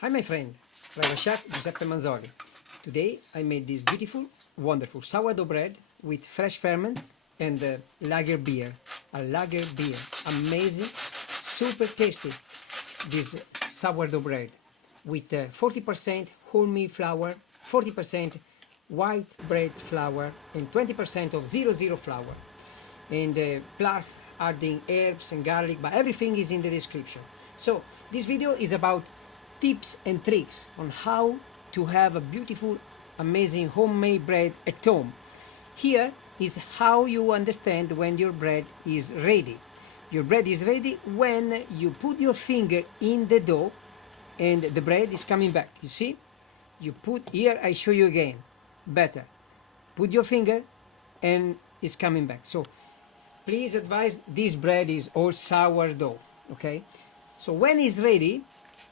Hi my friend, private chef Giuseppe Manzoli. Today I made this beautiful, wonderful sourdough bread with fresh ferments and lager beer. A lager beer, amazing, super tasty. This sourdough bread with 40% wholemeal flour, 40% white bread flour, and 20% of 00 flour. And plus adding herbs and garlic, but everything is in the description. So this video is about tips and tricks on how to have a beautiful, amazing homemade bread at home. Here is how you understand when your bread is ready. Your bread is ready when you put your finger in the dough and the bread is coming back. You see? You put here, I show you again better. Put your finger and it's coming back. So please advise, this bread is all sourdough, okay? So when it's ready,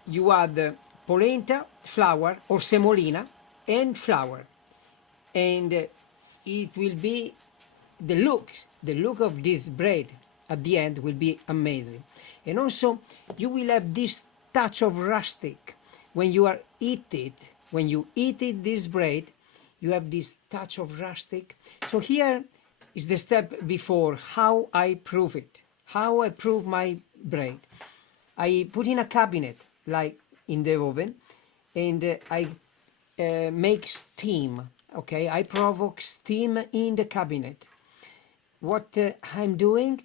you add polenta, flour or semolina and flour, and it will be the look of this bread at the end will be amazing. And also you will have this touch of rustic when you eat it, this bread, you have this touch of rustic. So here is the step before how I prove it, how I prove my bread. I put in a cabinet like in the oven, and I make steam. Okay, I provoke steam in the cabinet. What I'm doing,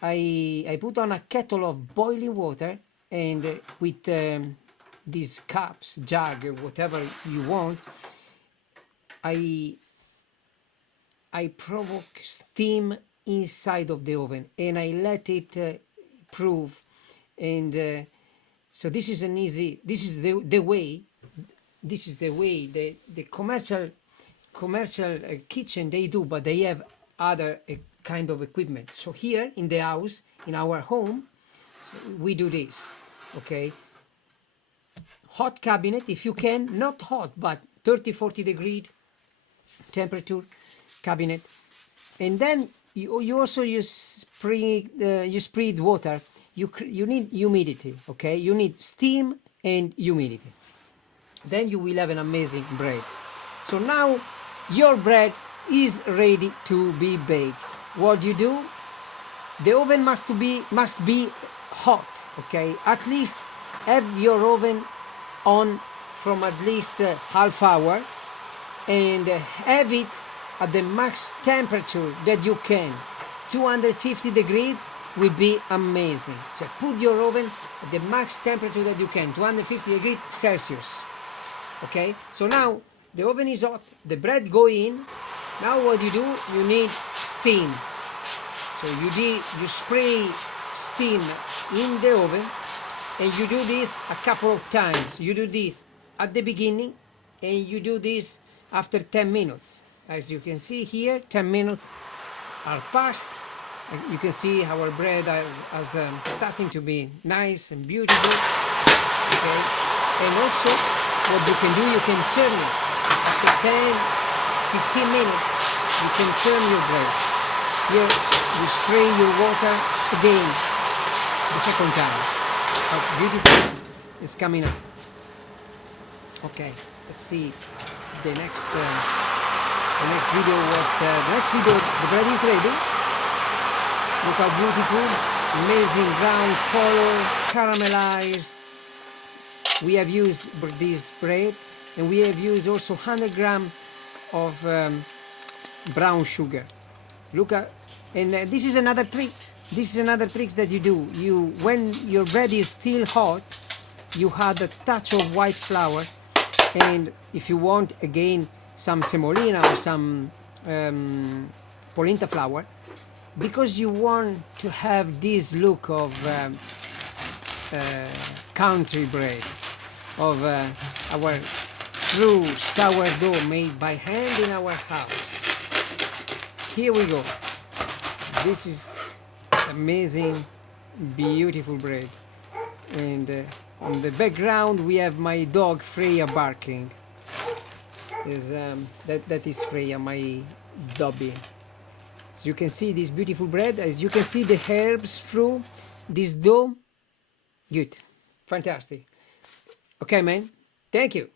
I put on a kettle of boiling water, and with these cups, jug, whatever you want, I provoke steam inside of the oven, and I let it prove. And so this is an easy, this is the way the commercial kitchen they do, but they have other kind of equipment. So here in the house, in our home, so we do this, okay? Hot cabinet, if you can, not hot, but 30-40 degree temperature cabinet. And then you also spread water. You need humidity, okay? You need steam and humidity. Then you will have an amazing bread. So now your bread is ready to be baked. What do you do? The oven must be hot, okay? At least have your oven on from at least half hour, and have it at the max temperature that you can. 250 degrees will be amazing. So put your oven at the max temperature that you can, 250 degrees Celsius. Okay, so now the oven is hot, the bread go in. Now what you do, you need steam. So you spray steam in the oven, and you do this a couple of times. You do this at the beginning, and you do this after 10 minutes. As you can see here, 10 minutes are passed. You can see our bread as starting to be nice and beautiful. Okay, and also what you can do, you can turn it after 10-15 minutes. You can turn your bread. Here you spray your water again the second time. How beautiful it's coming up. Okay, let's see the next video. The next video, the bread is ready. Look how beautiful, amazing brown color, caramelized. We have used this bread, and we have used also 100 grams of brown sugar. Look at, and this is another trick. This is another trick that you do. When your bread is still hot, you add a touch of white flour, and if you want again some semolina or some polenta flour, because you want to have this look of country bread, of our true sourdough made by hand in our house. Here we go. This is amazing, beautiful bread. And on the background we have my dog Freya barking. That is Freya, my Dobby. So you can see this beautiful bread, as you can see the herbs through this dough. Good, fantastic. Okay, man? Thank you.